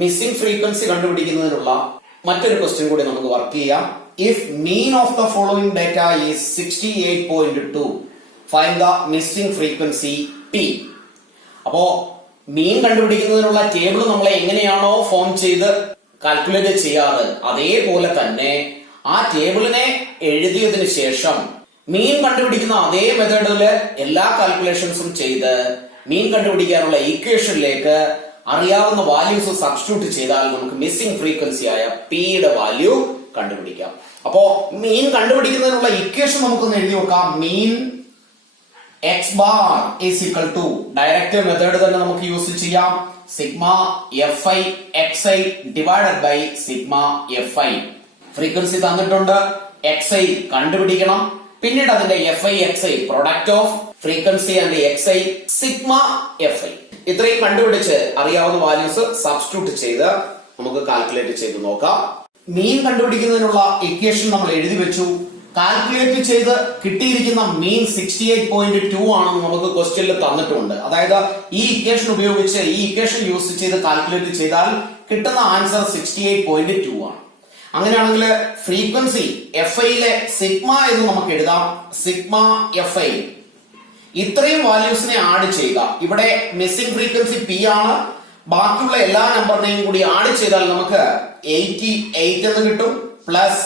Missing frequency കണ്ടുപിടിക്കുന്നതിനുള്ള മറ്റൊരു question കൂടി നമുക്ക് വർക്ക് ചെയ്യാം. If mean of the following data is 68.2 find the missing frequency T. അപ്പോ മീൻ കണ്ടുപിടിക്കുന്നതിനുള്ള table നമ്മൾ എങ്ങനെയാണോ ഫോം ചെയ്ത് കാൽക്കുലേറ്റ് ചെയ്യാറ് അതേപോലെ തന്നെ ആ ടേബിളിനെ എഴുതിയതിനു ശേഷം മീൻ കണ്ടുപിടിക്കുന്ന അതേ മെത്തേഡില് എല്ലാ കാൽക്കുലേഷൻസും ചെയ്ത് മീൻ കണ്ടുപിടിക്കാനുള്ള ഈക്വേഷനിലേക്ക് അറിയാവുന്ന വാല്യൂസ് സബ്സ്റ്റിറ്റ്യൂട്ട് ചെയ്താൽ നമുക്ക് മിസ്സിംഗ് ഫ്രീക്വൻസി ആയ പിയുടെ വാല്യൂ കണ്ടുപിടിക്കാം. അപ്പോ മീൻ കണ്ടുപിടിക്കുന്നതിനുള്ള ഇക്വേഷൻ നമുക്കൊന്ന് എഴുതി വെക്കാം. Mean x bar is equal to direct method തന്നെ നമുക്ക് യൂസ് ചെയ്യാം. Sigma F I X i divided by sigma F i. Frequency തന്നിട്ടുണ്ട്, എക്സ് ഐ കണ്ടുപിടിക്കണം, പിന്നീട് അതിന്റെ f I X i product of frequency and x i sigma F i. ഇത്രയും കണ്ടുപിടിച്ച് അറിയാവുന്ന വാല്യൂസ് സബ്സ്റ്റിറ്റ്യൂട്ട് ചെയ്ത് നമുക്ക് കാൽക്കുലേറ്റ് ചെയ്ത് നോക്കാം. മീൻ കണ്ടുപിടിക്കുന്നതിനുള്ള ഇക്വേഷൻ നമ്മൾ എഴുതി വെച്ചു. കാൽക്കുലേറ്റ് ചെയ്ത് കിട്ടിയിരിക്കുന്ന മീൻ 68.2 ആണെന്ന് നമുക്ക് ക്വസ്റ്റ്യനിൽ തന്നിട്ടുണ്ട്. അതായത് ഈ ഇക്വേഷൻ ഉപയോഗിച്ച് ഈ ഇക്വേഷൻ യൂസ് ചെയ്ത് കാൽക്കുലേറ്റ് ചെയ്താൽ കിട്ടുന്ന ആൻസർ 68.2 ആണ്. അങ്ങനെയാണെങ്കിൽ ഫ്രീക്വൻസി എഫ് ഐയിലെ സിഗ്മ എന്ന് നമുക്ക് എഴുതാം. സിഗ്മ എഫ് ഐ ഇത്രയും വാല്യൂസിനെ ആഡ് ചെയ്യുക. ഇവിടെ മിസ്സിംഗ് ഫ്രീക്വൻസി പി ആണ്. ബാക്കിയുള്ള എല്ലാ നമ്പറിനെയും കൂടി ആഡ് ചെയ്താൽ നമുക്ക് 88 എന്ന് കിട്ടും പ്ലസ്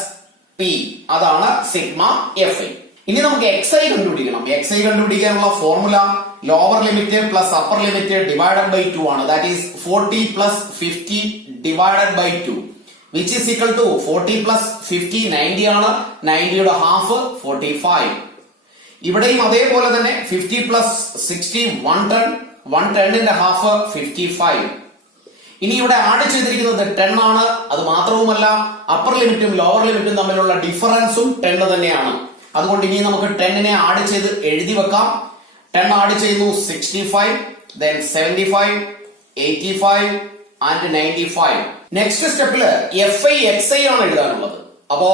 പി, അതാണ് സിഗ്മ എഫ് ഐ. ഇനി നമുക്ക് എക്സ് ഐ കണ്ടുപിടിക്കണം. എക്സ് ഐ കണ്ടുപിടിക്കാനുള്ള formula lower limit plus upper limit divided by 2 ആണ്. That is 40 plus 50 divided by 2 which is equal to 40 plus 50 90 ആണ്. 90യുടെ ഹാഫ് 45. ഇവിടെയും അതേപോലെ തന്നെ 50 പ്ലസ് 60 110. 110ന്റെ ഹാഫ് 55. ഇനി ഇവിടെ ആഡ് ചെയ്തിരിക്കുന്നത് 10 ആണ്. അത് മാത്രവുമല്ല അപ്പർ ലിമിറ്റും ലോവർ ലിമിറ്റും തമ്മിലുള്ള ഡിഫറൻസും 10 തന്നെയാണ്. അതുകൊണ്ട് ഇനി നമുക്ക് 10നെ ആഡ് ചെയ്ത് എഴുതി വെക്കാം. 10 ആഡ് ചെയ്യുന്നു 65, then 75, 85 and 95. നെക്സ്റ്റ് സ്റ്റെപ്പില് എഫ് ഐ എക്സ് ഐ ആണ് എഴുതാനുള്ളത്. അപ്പോ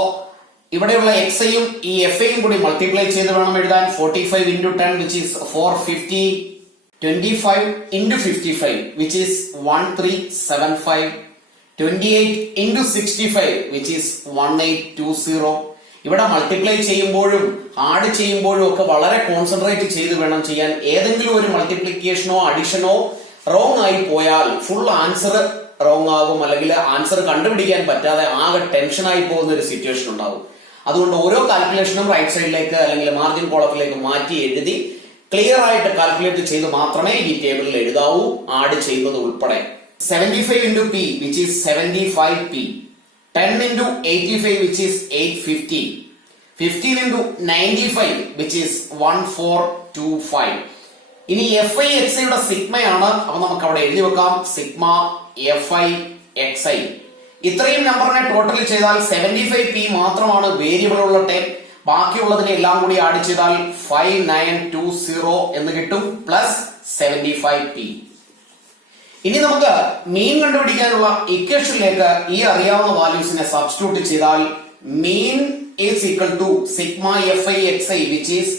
ഇവിടെയുള്ള എക്സ് ഐയും ഈ എഫ് ഐയും കൂടി മൾട്ടിപ്ലൈ ചെയ്ത് വേണം എഴുതാൻ. 45 into 10 which is 450. 25 into 55 which is 1375. 28 into 65 which is 1820. ഇവിടെ മൾട്ടിപ്ലൈ ചെയ്യുമ്പോഴും ആഡ് ചെയ്യുമ്പോഴും ഒക്കെ വളരെ കോൺസെൻട്രേറ്റ് ചെയ്ത് വേണം ചെയ്യാൻ. ഏതെങ്കിലും ഒരു മൾട്ടിപ്ലിക്കേഷനോ അഡിഷനോ റോങ് ആയി പോയാൽ ഫുൾ ആൻസർ റോങ് ആകും, അല്ലെങ്കിൽ ആൻസർ കണ്ടുപിടിക്കാൻ പറ്റാതെ ആകെ ടെൻഷനായി പോകുന്ന ഒരു സിറ്റുവേഷൻ ഉണ്ടാകും. അതുകൊണ്ട് ഓരോ കാൽക്കുലേഷനും റൈറ്റ് സൈഡിലേക്ക് അല്ലെങ്കിൽ മാർജിൻ കോളത്തിലേക്ക് മാറ്റി എഴുതി ക്ലിയർ ആയിട്ട് കാൽക്കുലേറ്റ് ചെയ്ത് മാത്രമേ ഈ ടേബിളിൽ എഴുതാവൂ, ആഡ് ചെയ്യുന്നത് ഉൾപ്പെടെ. 75 into p which is 75p. 10 into 85 which is 850. 15 into 95 which is 1425. ഇനി എഫ് ഐ എക്സ് ഐയുടെ സിഗ്മയാണ്. അപ്പൊ നമുക്ക് അവിടെ എഴുതി വെക്കാം sigma F I X I. ഇത്രയും നമ്പറിനെ ടോട്ടൽ ചെയ്താൽ 75p മാത്രമാണ് വേരിയബിൾ ഉള്ള ടൈം. ബാക്കിയുള്ളതിനെ എല്ലാം കൂടി ആഡ് ചെയ്താൽ 5920 എന്ന് കിട്ടും പ്ലസ് 75p. ഇനി നമുക്ക് മീൻ കണ്ടുപിടിക്കാനുള്ള ഇക്വേഷനിലേക്ക് ഈ അറിയാവുന്ന വാല്യൂസിനെ സബ്സ്റ്റിറ്റ്യൂട്ട് ചെയ്താൽ mean is equal to sigma F I X I which is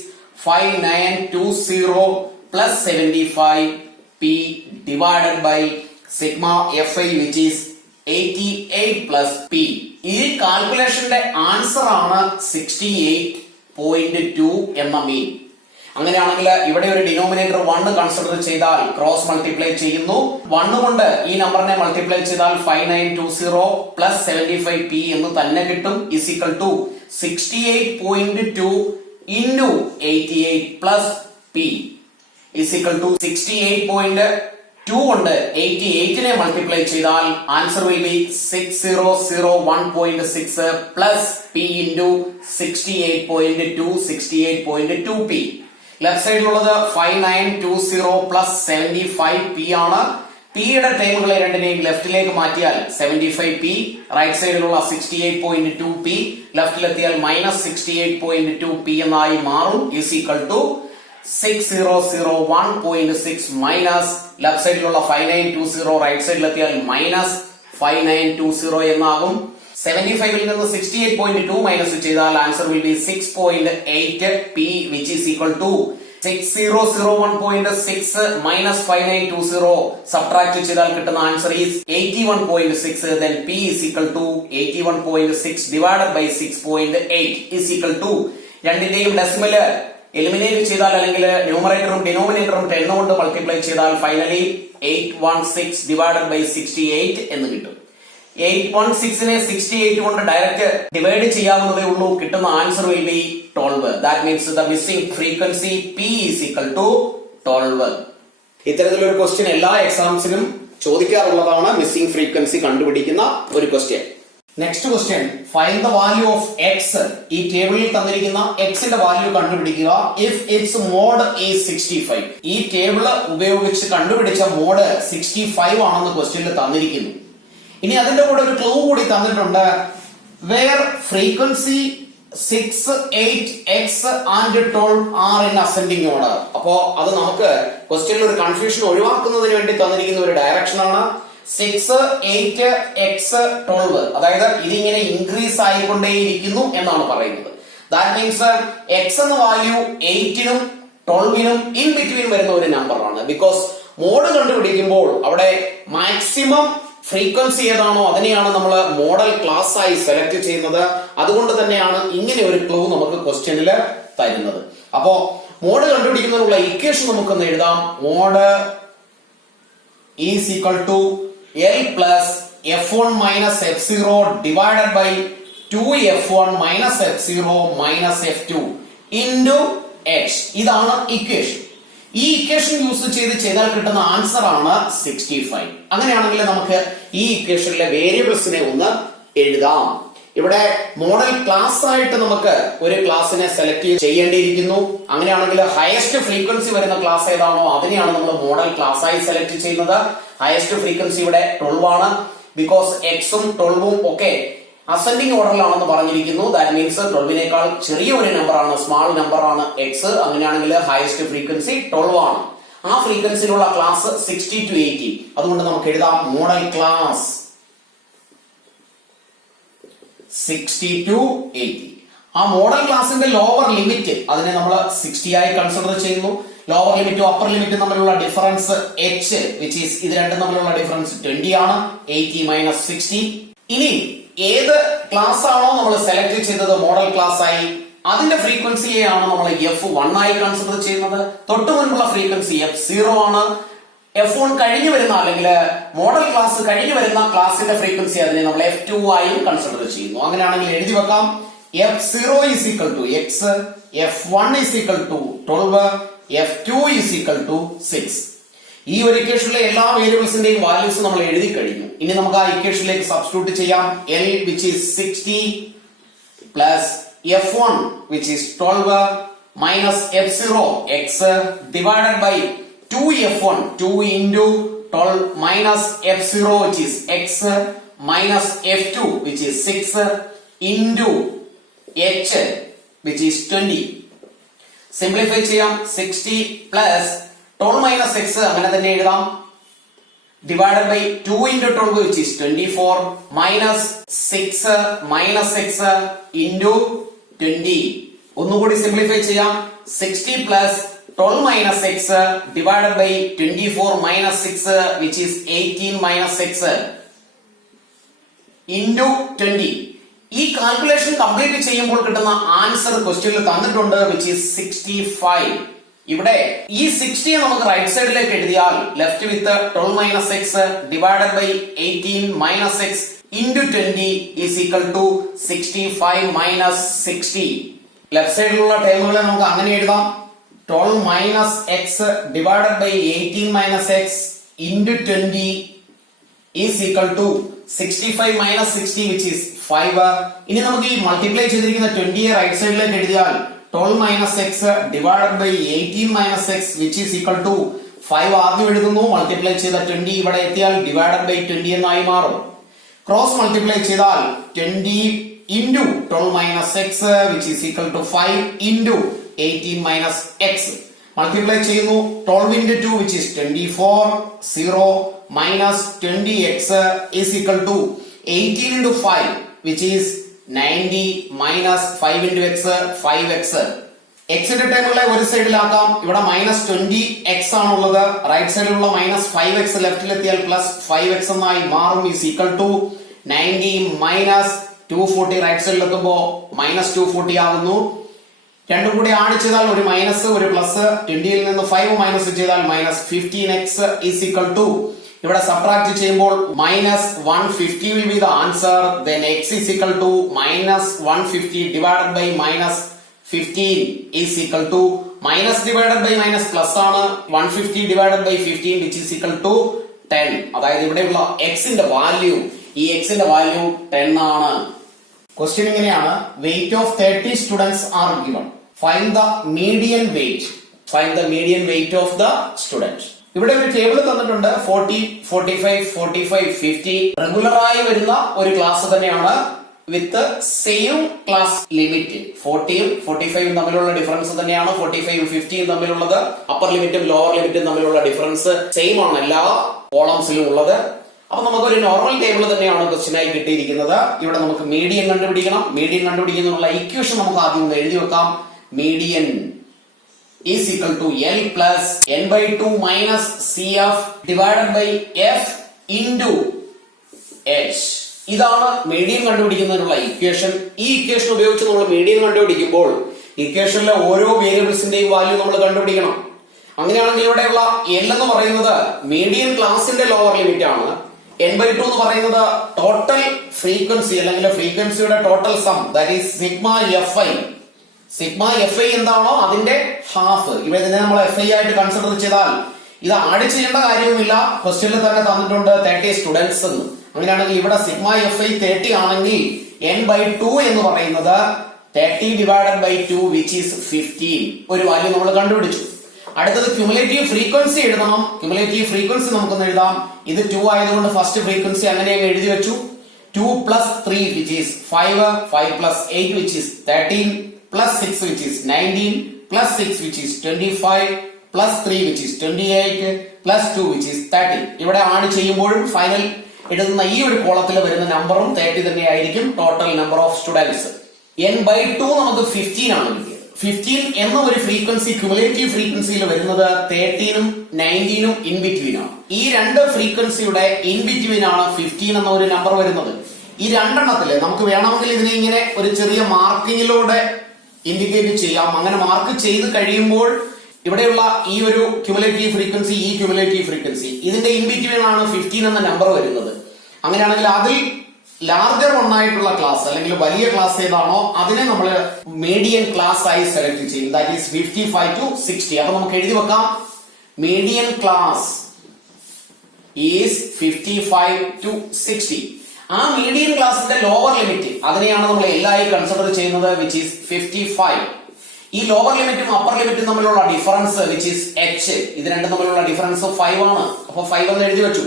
5920 plus 75p divided by sigma F I which is 88 plus P. ഈ കാൽക്കുലേഷന്റെ ആൻസർ ആണ് 68.2 എന്ന മീൻ. അങ്ങനെയാണെങ്കിൽ ഇവിടെ ഒരു ഡിനോമിനേറ്റർ 1 കൺസിഡർ ചെയ്താൽ ക്രോസ് മൾട്ടിപ്ലൈ ചെയ്യുന്നു. 1 കൊണ്ട് ഈ നമ്പറിനെ മൾട്ടിപ്ലൈ ചെയ്താൽ 5920 പ്ലസ് 75p എന്ന് തന്നെ കിട്ടും. Is equal to 68.2 into 88 plus p is equal to 68.2 കൊണ്ട് 88നെ മൾട്ടിപ്ലൈ ചെയ്താൽ answer will be 6001.6 plus p into 68.2 68.2p. Left സൈഡിലുള്ളത് 5920 പ്ലസ് 75p ആണ്. പിയുടെ ടൈമുകളെ രണ്ടിനെയും ലെഫ്റ്റിലേക്ക് മാറ്റിയാൽ 75p, റൈറ്റ് സൈഡിലുള്ള 68.2p ലെഫ്റ്റിലെത്തിയാൽ മൈനസ് 68.2p എന്നായി മാറും. Is equal to 6001.6 minus left സൈഡിലുള്ള 5920 റൈറ്റ് സൈഡിലെത്തിയാൽ മൈനസ് 5920 എന്നാകും. 75ൽ നിന്ന് 68.2 മൈനസ് ചെയ്താൽ answer will B 6.8p which is equal to 6001.6 minus 5920 subtract ചെയ്താൽ കിട്ടുന്ന answer is 81.6. Then P is equal to 81.6 divided by 6.8 is equal to രണ്ടിന്റെയും decimal eliminate ചെയ്താൽ അല്ലെങ്കിൽ ന്യൂമറേറ്ററും ഡിനോമിനേറ്ററും 10 കൊണ്ട് മൾട്ടിപ്ലൈ ചെയ്താൽ ഫൈനലി 816 ഡിവൈഡഡ് ബൈ 68 എന്ന് കിട്ടും. 816നെ 68 കൊണ്ട് ഡയറക്റ്റ് ഡിവൈഡ് ചെയ്യാവുന്നതേ ഉള്ളൂ. കിട്ടുന്ന answer will B 12. That means the missing frequency P is equal to 12. ഇത്തരത്തിലൊരു ക്വസ്റ്റ്യൻ എല്ലാ എക്സാംസിനും ചോദിക്കാറുള്ളതാണ്. മിസ്സിംഗ് ഫ്രീക്വൻസി കണ്ടുപിടിക്കുന്ന ഒരു question. Next question, find the value of X. ഈ ടേബിളിൽ തന്നിരിക്കുന്ന എക്സിന്റെ വാല്യൂ കണ്ടുപിടിക്കുക. If its mode is 65. ഈ ടേബിള് ഉപയോഗിച്ച് കണ്ടുപിടിച്ച മോഡ് 65 ആണെന്ന് ക്വസ്റ്റ്യനിൽ തന്നിരിക്കുന്നു. ഇനി അതിന്റെ കൂടെ ഒരു ക്ലൂ കൂടി തന്നിട്ടുണ്ട്. Where frequency 6, 8, x and 12 are in ascending order. അപ്പോ അത് നമുക്ക് ക്വസ്റ്റ്യനിൽ ഒരു കൺഫ്യൂഷൻ ഒഴിവാക്കുന്നതിന് വേണ്ടി തന്നിരിക്കുന്ന ഒരു ഡയറക്ഷൻ ആണ്. 6, 8, x, 12. അതായത് ഇതിങ്ങനെ ഇൻക്രീസ് ആയിക്കൊണ്ടേയിരിക്കുന്നു എന്നാണ് പറയുന്നത്. ദാറ്റ് മീൻസ് എക്സ് എന്ന വാല്യൂ 8നും 12നും ഇൻ ബിറ്റ്വീൻ വരുന്ന ഒരു നമ്പർ ആണ്. ബിക്കോസ് മോഡ് കണ്ടുപിടിക്കുമ്പോൾ അവിടെ മാക്സിമം ഫ്രീക്വൻസി ഏതാണോ അതിനെയാണ് നമ്മൾ മോഡൽ ക്ലാസ് ആയി സെലക്ട് ചെയ്യുന്നത്. അതുകൊണ്ട് തന്നെയാണ് ഇങ്ങനെ ഒരു ക്ലൂ നമുക്ക് ക്വസ്റ്റ്യനിൽ തരുന്നത്. അപ്പോ മോഡ് കണ്ടുപിടിക്കുന്നതിനുള്ള ഇക്വേഷൻ നമുക്കൊന്ന് എഴുതാം. Mode is equal to L plus f1 minus f0 divided by 2f1 minus f0 minus f2 into x. ഇതാണ് ഇക്വേഷൻ. ഈ ഇക്വേഷൻ യൂസ് ചെയ്താൽ കിട്ടുന്ന ആൻസർ ആണ് 65. അങ്ങനെയാണെങ്കിൽ നമുക്ക് ഈ ഇക്വേഷനിലെ വേരിയബിൾസിനെ ഒന്ന് എഴുതാം. ഇവിടെ മോഡൽ ക്ലാസ് ആയിട്ട് നമുക്ക് ഒരു ക്ലാസ്സിനെ സെലക്ട് ചെയ്യേണ്ടിയിരിക്കുന്നു. അങ്ങനെയാണെങ്കിൽ ഹയസ്റ്റ് ഫ്രീക്വൻസി വരുന്ന ക്ലാസ് ഏതാണോ അതിനെയാണ് നമ്മൾ മോഡൽ ക്ലാസ് ആയി സെലക്ട് ചെയ്യുന്നത്. ഹയസ്റ്റ് ഫ്രീക്വൻസി ഇവിടെ 12 ആണ്. ബിക്കോസ് എക്സും 12ഉം ഒക്കെ അസെൻഡിങ് ഓർഡറിലാണെന്ന് പറഞ്ഞിരിക്കുന്നു. ദാറ്റ് മീൻസ് 12നേക്കാൾ ചെറിയ ഒരു നമ്പർ ആണ്, സ്മാൾ നമ്പർ ആണ് എക്സ്. അങ്ങനെയാണെങ്കിൽ ഹയസ്റ്റ് ഫ്രീക്വൻസി 12 ആണ്. ആ ഫ്രീക്വൻസിയിലുള്ള ക്ലാസ് 60 to 80. അതുകൊണ്ട് നമുക്ക് എഴുതാം മോഡൽ ക്ലാസ് 60 to 80. ആ മോഡൽ ക്ലാസിന്റെ ലോവർ ലിമിറ്റ് അതിനെ നമ്മൾ 60 ആയി കൺസിഡർ ചെയ്യുന്നു. ലോവർ ലിമിറ്റും അപ്പർ ലിമിറ്റും തമ്മിലുള്ള ഡിഫറൻസ് h, വിച്ച് ഈസ് ഇത് രണ്ടും തമ്മിലുള്ള ഡിഫറൻസ് 20 ആണ്. 80 മൈനസ് 60. ഇനി ഏത് ക്ലാസ് ആണോ നമ്മൾ സെലക്ട് ചെയ്തത് മോഡൽ ക്ലാസ് ആയി, അതിന്റെ ഫ്രീക്വൻസിയെയാണ് നമ്മൾ f1 ആയി കൺസിഡർ ചെയ്യുന്നത്. തൊട്ടു മുൻപുള്ള ഫ്രീക്വൻസി f0 ആണ്. f1 കഴിഞ്ഞു വരുന്ന അല്ലെങ്കിൽ മോഡൽ ക്ലാസ് കഴിഞ്ഞു വരുന്ന ക്ലാസിന്റെ ഫ്രീക്വൻസി അതിനെ നമ്മൾ f2 ആയും കൺസിഡർ ചെയ്യുന്നു. അങ്ങനെയാണെങ്കിൽ എഴുതി വെക്കാം. f0 is equal to x, f1 is equal to 12, f2 is equal to 6. ഈ ഒരു ഇക്വേഷനിലെ എല്ലാ വേരിയബിൾസിന്റെയും വാല്യൂസ് നമ്മൾ എഴുതി കഴിഞ്ഞു. ഇനി നമുക്ക് ആ ഇക്വേഷനിലേക്ക് സബ്സ്റ്റിറ്റ്യൂട്ട് ചെയ്യാം. L which is 60 plus f1 which is 12 minus f0 x divided by 2f1 2 into 12 minus f0 which is x minus f2 which is 6 into h which is 20. Simplify ചെയ്യാം. 60 plus 12 minus x അങ്ങനെ തന്നെ എഴുതാം. Divided by 2 into 12 which is 24 minus 6 minus x into 20. ഒന്നുകൂടി simplify ചെയ്യാം. 60 plus 12 minus x divided by 24 minus 6 which is 18 minus x into 20. ഈ calculation complete ചെയ്യുമ്പോൾ കിട്ടുന്ന answer ക്വസ്റ്റ്യനിൽ തന്നിട്ടുണ്ട് വിച്ച് ഈസ് 65. ഇവിടെ ഈ 60 നമുക്ക് റൈറ്റ് സൈഡിലേക്ക് എഴുതിയാൽ left with 12 minus X divided by 18 minus X into 20 is equal to 65 minus 60. Left സൈഡിലുള്ള ടേമുകളെ നമുക്ക് അങ്ങനെ എഴുതാം. 12 minus X divided by 18 minus X into 20 is equal to 65 minus 60 which is 5. ഇനി നമുക്ക് ഈ മൾട്ടിപ്ലൈ ചെയ്തിരിക്കുന്ന 20 റൈറ്റ് സൈഡിലേക്ക് എഴുതിയാൽ 12 minus X divided by 18 minus X which is equal to 5 ആദ്യം എഴുതുന്നു. മൾട്ടിപ്ലൈ ചെയ്ത 20 ഇവിടെ എത്തിയാൽ ഡിവൈഡഡ് ബൈ 20 എന്നായി മാറും. ക്രോസ് മൾട്ടിപ്ലൈ ചെയ്താൽ 20 into 12 minus x which is equal to 5 into 18 minus x. Multiply ചെയ്യുന്നു. 12 into 2 which is 24. 0 minus 20x is equal to 18 into 5 which is 90 minus 5 into x 5x. എക്സിന്റെ ടേമുകളെ ഒരു സൈഡിലാക്കാം. ഇവിടെ -20x ആണുള്ളത്. Right സൈഡിലുള്ള -5x ലെഫ്റ്റിലെത്തിയാൽ +5x എന്നായി മാറും. Is equal to 90 -240 right സൈഡിലെത്തുമ്പോ -240 ആകുന്നു. രണ്ടും കൂടി ആഡ് ചെയ്താൽ ഒരു മൈനസ് ഒരു പ്ലസ്. 20ൽ നിന്ന് 5 മൈനസ് ചെയ്താൽ -15x ഈസ് ഈക്വൽ ടു ഇവിടെ സബ്ട്രാക്ട് ചെയ്യുമ്പോൾ -150 will be the answer. Then x is equal to -150 divided by -15 is equal to minus divided by minus plus ആണ്. 150 divided by 15 which is equal to 10. അതായത് ഇവിടെയുള്ള x-ന്റെ value 10 ആണ്. Question ഇങ്ങനെയാണ്. Weight of 30 students are given. Find the median weight of the student. ഇവിടെ ഒരു table തന്നിട്ടുണ്ട്. 40, 45, 45, 50 റെഗുലറായി വരുന്ന ഒരു ക്ലാസ് തന്നെയാണ് വിത്ത് സെയിം ക്ലാസ് ലിമിറ്റ്. 40യും 45യും തമ്മിലുള്ള ഡിഫറൻസ് തന്നെയാണ് 45യും 50യും തമ്മിലുള്ളത്. അപ്പർ ലിമിറ്റും ലോവർ ലിമിറ്റും തമ്മിലുള്ള ഡിഫറൻസ് സെയിം ആണ് എല്ലാ കോളംസിലും ഉള്ളത്. അപ്പൊ നമുക്കൊരു നോർമൽ ടേബിൾ തന്നെയാണ് ക്വസ്റ്റ്യൻ ആയി കിട്ടിയിരിക്കുന്നത്. ഇവിടെ നമുക്ക് മീഡിയൻ കണ്ടുപിടിക്കണം. മീഡിയൻ കണ്ടുപിടിക്കുന്നതിനുള്ള ഇക്വേഷൻ നമുക്ക് ആദ്യം ഒന്ന് എഴുതി വെക്കാം. Median is equal to L plus n/2 minus CF divided by F into H. ഇതാണ് മീഡിയൻ കണ്ടുപിടിക്കുന്നതിനുള്ള ഇക്വേഷൻ. ഈ ഇക്വേഷൻ ഉപയോഗിച്ച് നമ്മൾ മീഡിയൻ കണ്ടുപിടിക്കുമ്പോൾ ഇക്വേഷനിലെ ഓരോ വേരിയബിൾസിന്റെയും വാല്യൂ നമ്മൾ കണ്ടുപിടിക്കണം. അങ്ങനെയാണെങ്കിൽ ഇവിടെയുള്ള L എന്ന് പറയുന്നത് മീഡിയൻ ക്ലാസിന്റെ ലോവർ ലിമിറ്റ് ആണ്. n/2 എന്ന് പറയുന്നത് ടോട്ടൽ ഫ്രീക്വൻസി അല്ലെങ്കിൽ ഫ്രീക്വൻസിയുടെ total some, that is sigma fi എന്താണോ അതിന്റെ ഹാഫ്. ഇവിടെ തന്നെ നമ്മൾ fi ആയിട്ട് കൺസിഡർ ചെയ്താൽ ഇത് ആഡ് ചെയ്യേണ്ട കാര്യവുമില്ല. ക്വസ്റ്റ്യനിൽ തന്നെ തന്നിട്ടുണ്ട് 30 സ്റ്റുഡൻസ് എന്ന്. അങ്ങനെയാണെങ്കിൽ ഇവിടെ സിഗ്മ fi 30 ആണെങ്കിൽ n/2 എന്ന് പറയുന്നത് 30 divided by 2 which is 15. ഒരു വാല്യൂ നമ്മൾ കണ്ടുപിടിച്ചു. അടുത്തത് ക്യുമുലേറ്റീവ് ഫ്രീക്വൻസി എഴുതണം. ക്യുമുലേറ്റീവ് ഫ്രീക്വൻസി നമുക്കൊന്ന് എഴുതാം. ഇത് 2 ആയതുകൊണ്ട് ഫസ്റ്റ് ഫ്രീക്വൻസി അങ്ങനെ എഴുതി വെച്ചു. 2 plus 3 which is 5, 5 plus 8 which is 13, plus 6 which is 19, plus 6 which is 25, plus 3 which is 28, plus 2 which is 30. ഇവിടെ ആഡ് ചെയ്യുമ്പോഴും ഫൈനൽ എഴുതുന്ന ഈ ഒരു കോളത്തിൽ വരുന്ന നമ്പറും 30 തന്നെയായിരിക്കും. Total number of students n/2 നമുക്ക് 15 ആണ് കിട്ടിയത്. 15 എന്ന ഒരു ഫ്രീക്വൻസി ക്യുമുലേറ്റീവ് ഫ്രീക്വൻസിയിൽ വരുന്നത് 13ഉം 19ഉം ഇൻ ബിറ്റ്വീൻ ആണ്. ഈ രണ്ട് ഫ്രീക്വൻസിയുടെ ഇൻ ബിറ്റ്വീൻ ആണ് 15 എന്ന ഒരു നമ്പർ വരുന്നത്. ഈ രണ്ടെണ്ണത്തില് നമുക്ക് വേണമെങ്കിൽ ഇതിനെ ഇങ്ങനെ ഒരു ചെറിയ മാർക്കിങ്ങിലൂടെ ഇൻഡിക്കേറ്റ് ചെയ്യാം. അങ്ങനെ മാർക്ക് ചെയ്ത് കഴിയുമ്പോൾ ഇവിടെയുള്ള ഈ ഒരു ക്യുമുലേറ്റീവ് ഫ്രീക്വൻസി, ഈ ക്യുമുലേറ്റീവ് ഫ്രീക്വൻസി ഇതിന്റെ ഇൻ ബിറ്റ്വീൻ ആണ് 15 എന്ന നമ്പർ വരുന്നത്. അങ്ങനെയാണെങ്കിൽ അതിൽ ലാർജർ ആയിട്ടുള്ള ക്ലാസ് അല്ലെങ്കിൽ വലിയ ക്ലാസ് ഏതാണോ അതിനെ നമ്മൾ മീഡിയൻ ക്ലാസ് ആയി സെലക്ട് ചെയ്യും. That is 55 to 60. അപ്പൊ നമുക്ക് എഴുതി വെക്കാം. Median class is 55 to 60. ആ മീഡിയൻ ക്ലാസിന്റെ ലോവർ ലിമിറ്റ് അതിനെയാണ് നമ്മൾ എല്ലായി കൺസിഡർ ചെയ്യുന്നത്, വിച്ച് ഈസ് 55. ഈ ലോവർ ലിമിറ്റും അപ്പർ ലിമിറ്റും തമ്മിലുള്ള ഡിഫറൻസ് വിച്ച് ഈസ് h. ഇത് രണ്ടും തമ്മിലുള്ള ഡിഫറൻസ് 5 ആണ്. അപ്പൊ 5 എന്ന് എഴുതി വെച്ചു.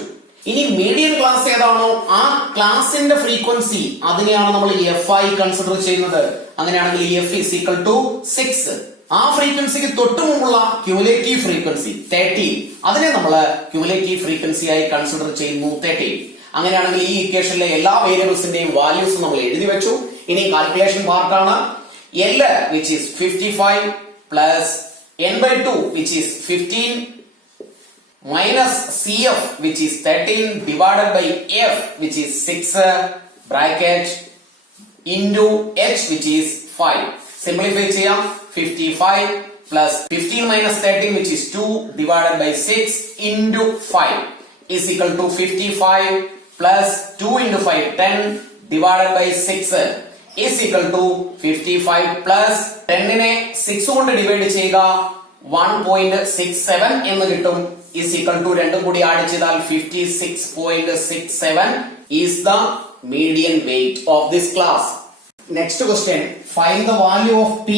ഇനി മീഡിയൻ ക്ലാസ് ഏതാണോ ആ ക്ലാസിന്റെ ഫ്രീക്വൻസി അതിനെയാണ് നമ്മൾ fi കൺസിഡർ ചെയ്യുന്നത്. അങ്ങനെയാണെങ്കിൽ f is equal to 6. ആ ഫ്രീക്വൻസിക്ക് തൊട്ടു മുമ്പുള്ള ക്യുമുലേറ്റീവ് ഫ്രീക്വൻസി 30 അതിനെ നമ്മൾ ക്യുമുലേറ്റീവ് ഫ്രീക്വൻസി ആയി കൺസിഡർ ചെയ്യുന്നു 30. അങ്ങനെയാണെങ്കിൽ ഈ ഇക്വേഷനിലെ എല്ലാ വേരിയബിൾസിന്റെയും വാല്യൂസ് നമ്മൾ എഴുതി വെച്ചു. ഇനി കാൽക്കുലേഷൻ പാർട്ടാണ്. L which is 55 plus n/2 which is 15 minus CF which is 13 divided by F which is 6 bracket into H which is 5. Simplify ചെയ്യാം. 55 plus 15 minus 13 which is 2 divided by 6 into 5 is equal to 55 plus 2 into 5 10 divided by 6 is equal to 55 plus 10നെ 6 കൊണ്ട് divide ചെയ്യുക 1.67 എന്ന് കിട്ടും. is equal to രണ്ടും കൂടി add ചെയ്താൽ 56.67 is the median weight of this class. Next question, find the value of p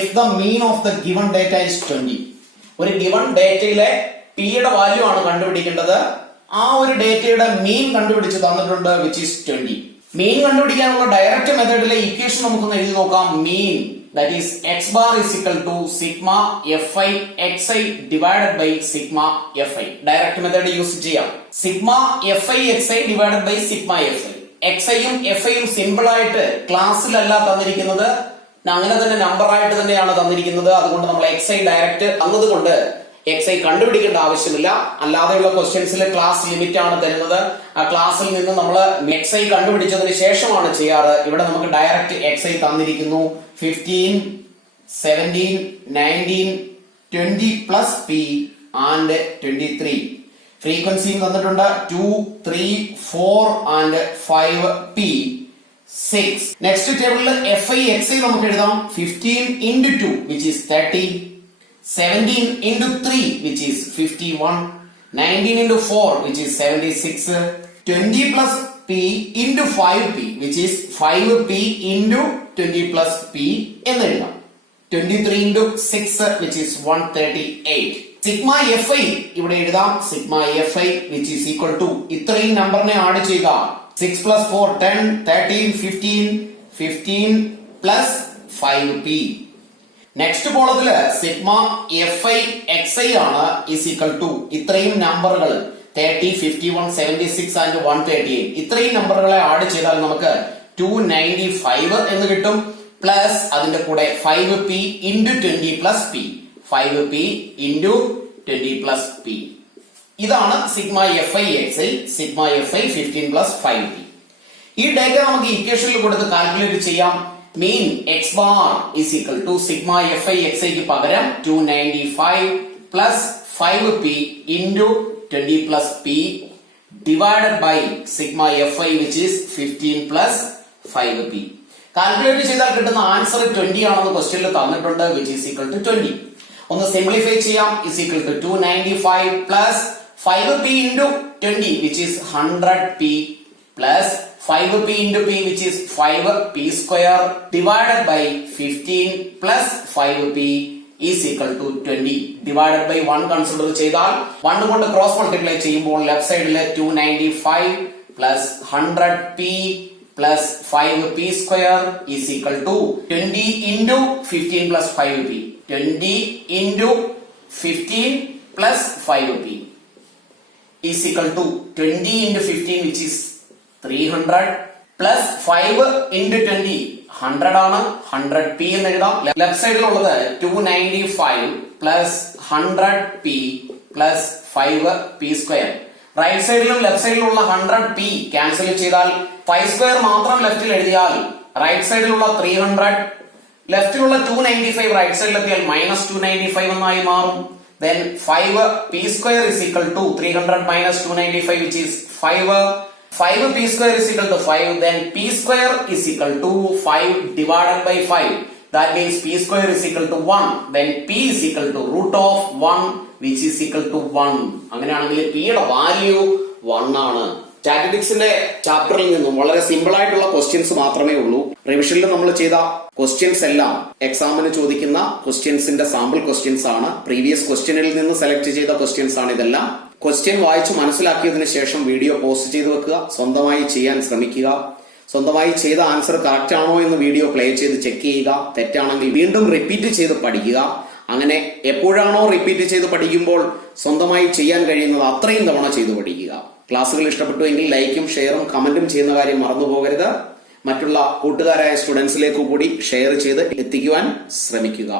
if the mean of the given data is 20. ഒരു given ഡേറ്റയിലെ p യുടെ value ആണ് കണ്ടുപിടിക്കേണ്ടത്. ആ ഒരു ഡേറ്റയുടെ മീൻ കണ്ടുപിടിച്ച് തന്നിട്ടുണ്ട് which is 20. മീൻ കണ്ടുപിടിക്കാനുള്ള ഡയറക്റ്റ് മെത്തേഡിലെ ഇക്വേഷൻ നമുക്കൊന്ന് എഴുതി നോക്കാം. മീൻ that is x bar is equal to sigma fi xi divided by sigma fi. Direct method use ചെയ്യാം. sigma fi xi divided by sigma fi. xi യും fi യും സിമ്പിൾ ആയിട്ട് ക്ലാസ്സിലല്ല തന്നിരിക്കുന്നത്, അങ്ങനെ തന്നെ നമ്പർ ആയിട്ട് തന്നെയാണ് തന്നിരിക്കുന്നത്. അതുകൊണ്ട് നമ്മൾ XI ഡയറക്റ്റ് തന്നതുകൊണ്ട് XI കണ്ടുപിടിക്കേണ്ട ആവശ്യമില്ല. അല്ലാതെയുള്ള ക്വസ്റ്റ്യൻസിൽ ക്ലാസ് ലിമിറ്റ് ആണ് തരുന്നത്. ആ ക്ലാസ്സിൽ നിന്ന് നമ്മൾ XI കണ്ടുപിടിച്ചതിന് ശേഷമാണ് ചെയ്യാറ്. ഇവിടെ നമുക്ക് ഡയറക്റ്റ് XI തന്നിരിക്കുന്നു. 15, 17, 19, 20 പ്ലസ് P ആൻഡ് 23. ഫ്രീക്വൻസിയും തന്നിട്ടുണ്ട് 2, 3, 4 ആൻഡ് 5P, 6. നെക്സ്റ്റ് ടേബിളിൽ FI XI നമുക്ക് എഴുതാം. 15 into 2 which is 30, 17 into 3 which is 51, 19 into 4 which is 76, 20 plus P into 5P which is 5P into 20 plus P എന്ന് എഴുതാം. 23 into 6 which is 138. Sigma FI ഇവിടെ എഴുതാം. Sigma FI which is equal to ഇത്രയും നമ്പറിനെ add ചെയ്യുക. 6 plus 4 10, 13, 15, 15 plus 5P. Next കോളത്തില് sigma FI XI ആണ് is equal to ഇത്രയും നമ്പറുകൾ 30, 51, 76 and 138. ഇത്രയും നമ്പറുകളെ ആഡ് ചെയ്താൽ നമുക്ക് 295 എന്ന് കിട്ടും. പ്ലസ് അതിന്റെ കൂടെ 5P into 20 plus P, 5P into 20 plus P. ഇതാണ് sigma FI XI. Sigma FI 15 plus 5P. ഈ ഡേറ്റ നമുക്ക് ഇക്വേഷനിൽ കൊടുത്ത് കാൽക്കുലേറ്റ് ചെയ്യാം. മീൻ X bar is equal to sigma FI XI ക്ക് പകരം 295 plus 5P into 20 plus P divided by sigma FI which is 15 plus 5P. Calculate ചെയ്താൽ കിട്ടുന്ന answer 20 ആണെന്ന് ക്വസ്റ്റ്യനിൽ തന്നിട്ടുണ്ട് which is equal to 20. ഒന്ന് സിംപ്ലിഫൈ ചെയ്യാം. is equal to 295 plus 5P into 20 which is 100P plus 5P into P which is 5P square divided by 15 plus 5P is equal to 20 divided by 1 consider ചെയ്താൽ 1 കൊണ്ട് cross multiply ചെയ്യുമ്പോൾ left സൈഡിൽ 295 plus 100P plus 5P square is equal to 20 into 15 plus 5P. 20 into 15 plus 5P is equal to 20 into 15 which is 300 plus 5 into 20 100 ആണ്. 100P എന്ന് എഴുതാം. Left സൈഡിലുള്ളത് 295 plus 100P plus 5P square. Right സൈഡിലും left സൈഡിലുള്ള 100P cancel ചെയ്താൽ 5 square മാത്രം ലെഫ്റ്റിൽ എഴുതിയാൽ റൈറ്റ് സൈഡിലുള്ള 300, ലെഫ്റ്റിലുള്ള 295 റൈറ്റ് സൈഡിലെത്തിയാൽ മൈനസ് 295 എന്നായി മാറും. Then 5P square is equal to 300 minus 295 which is 5. 5P square is equal to 5. Then P square is equal to 5 divided by 5. That means P square is equal to 1. Then P is equal to root of 1 which is equal to 1. അങ്ങനെയാണെങ്കിൽ P യുടെ value 1 ആണ്. സ്റ്റാറ്റിസ്റ്റിക്സിന്റെ ചാപ്റ്ററിൽ നിന്നും വളരെ simple ആയിട്ടുള്ള questions മാത്രമേ ഉള്ളൂ. റിവിഷനിൽ നമ്മൾ ചെയ്ത ക്വസ്റ്റ്യൻസ് എല്ലാം എക്സാമിന് ചോദിക്കുന്ന ക്വസ്റ്റ്യൻസിന്റെ സാമ്പിൾ ക്വസ്റ്റ്യൻസ് ആണ്. പ്രീവിയസ് ക്വസ്റ്റ്യനിൽ നിന്ന് സെലക്ട് ചെയ്ത ക്വസ്റ്റ്യൻസ് ആണ് ഇതെല്ലാം. ക്വസ്റ്റ്യൻ വായിച്ച് മനസ്സിലാക്കിയതിനു ശേഷം വീഡിയോ പോസ്റ്റ് ചെയ്ത് വെക്കുക. സ്വന്തമായി ചെയ്യാൻ ശ്രമിക്കുക. സ്വന്തമായി ചെയ്ത ആൻസർ കറക്റ്റ് ആണോ എന്ന് വീഡിയോ പ്ലേ ചെയ്ത് ചെക്ക് ചെയ്യുക. തെറ്റാണെങ്കിൽ വീണ്ടും റിപ്പീറ്റ് ചെയ്ത് പഠിക്കുക. അങ്ങനെ എപ്പോഴാണോ റിപ്പീറ്റ് ചെയ്ത് പഠിക്കുമ്പോൾ സ്വന്തമായി ചെയ്യാൻ കഴിയുന്നത് അത്രയും തവണ ചെയ്ത് പഠിക്കുക. ക്ലാസ്സുകൾ ഇഷ്ടപ്പെട്ടുവെങ്കിൽ ലൈക്കും ഷെയറും കമന്റും ചെയ്യുന്ന കാര്യം മറന്നു പോകരുത്. മറ്റുള്ള കൂട്ടുകാരായ സ്റ്റുഡൻസിലേക്ക് കൂടി ഷെയർ ചെയ്ത് എത്തിക്കുവാൻ ശ്രമിക്കുക.